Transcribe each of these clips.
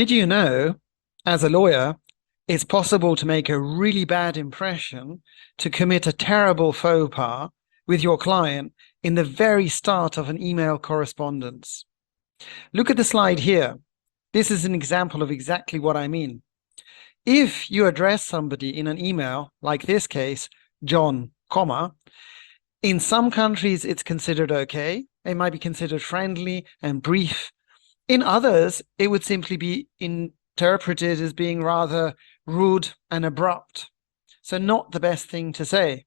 Did you know, as a lawyer, it's possible to make a really bad impression, to commit a terrible faux pas with your client in the very start of an email correspondence? Look at the slide here. This is an example of exactly what I mean. If you address somebody in an email, like this case, John, comma, in some countries it's considered okay. It might be considered friendly and brief. In others, it would simply be interpreted as being rather rude and abrupt. So not the best thing to say.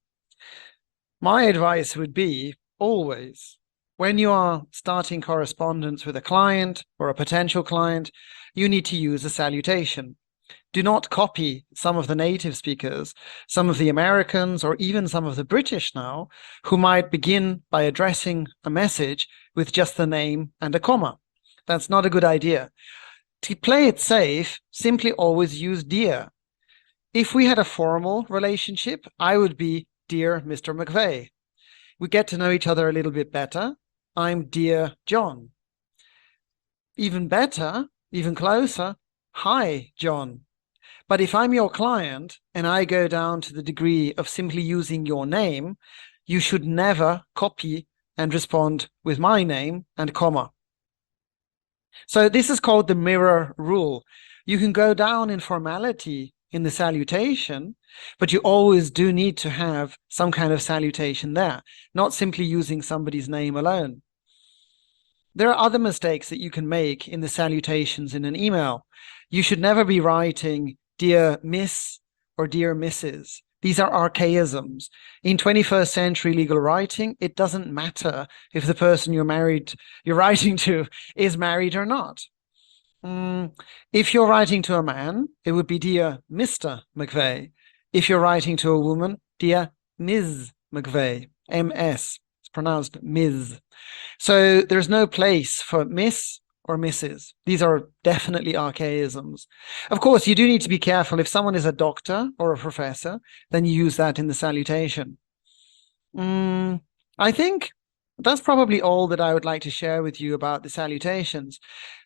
My advice would be always, when you are starting correspondence with a client or a potential client, you need to use a salutation. Do not copy some of the native speakers, some of the Americans, or even some of the British now, who might begin by addressing a message with just the name and a comma. That's not a good idea. To play it safe, simply always use dear. If we had a formal relationship, I would be dear Mr. McVeigh. We get to know each other a little bit better. I'm dear John. Even better, even closer, hi, John. But if I'm your client and I go down to the degree of simply using your name, you should never copy and respond with my name and comma. So this is called the mirror rule. You can go down in formality in the salutation, but you always do need to have some kind of salutation there, not simply using somebody's name alone. There are other mistakes that you can make in the salutations in an email. You should never be writing dear Miss or dear Mrs. These are archaisms. In 21st century legal writing, it doesn't matter if the person you're writing to is married or not. If you're writing to a man, it would be dear Mr. McVeigh. If you're writing to a woman, dear Ms. McVeigh, MS. It's pronounced Ms. So there's no place for Miss or Mrs. These are definitely archaisms. Of course, you do need to be careful. If someone is a doctor or a professor, then you use that in the salutation. I think that's probably all that I would like to share with you about the salutations.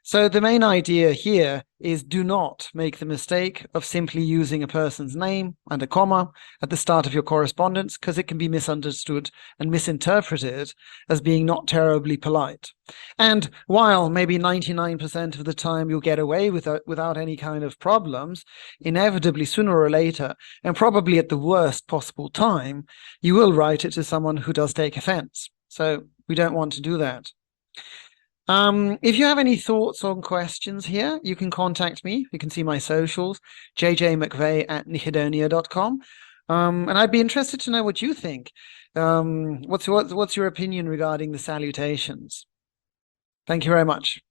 So the main idea here is do not make the mistake of simply using a person's name and a comma at the start of your correspondence, because it can be misunderstood and misinterpreted as being not terribly polite. And while maybe 99% of the time you'll get away with it without any kind of problems, inevitably sooner or later, and probably at the worst possible time, you will write it to someone who does take offense. So we don't want to do that. If you have any thoughts or questions here, you can contact me. You can see my socials, jjmcveigh@nixedonia.com. And I'd be interested to know what you think. What's your opinion regarding the salutations? Thank you very much.